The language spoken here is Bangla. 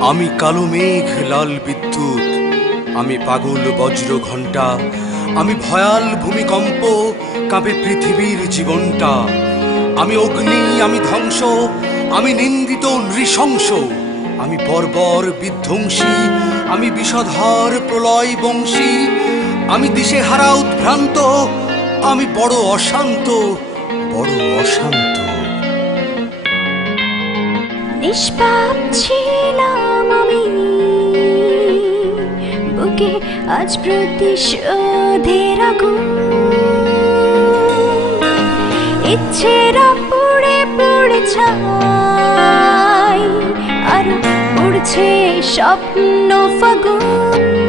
আমি কালো মেঘ লাল বিদ্যুৎ, আমি পাগল বজ্র ঘণ্টা, আমি ভয়াল ভূমিকম্প, কাঁপে পৃথিবীর জীবনটা। আমি অগ্নি, আমি ধ্বংস, আমি নিন্দিত নৃশংস, আমি বর্বর বিধ্বংসী, আমি বিষধর প্রলয় বংশী, আমি দিশেহারা উদ্ভ্রান্ত, আমি বড় অশান্ত, বড় অশান্ত। নিষ্পাপ ছিলাম আমি, বুকে আজ প্রতিশোধের আগুন, ইচ্ছেরা পুড়ে পুড়ে ছাই, আর উড়ছে স্বপ্ন ফাগুন।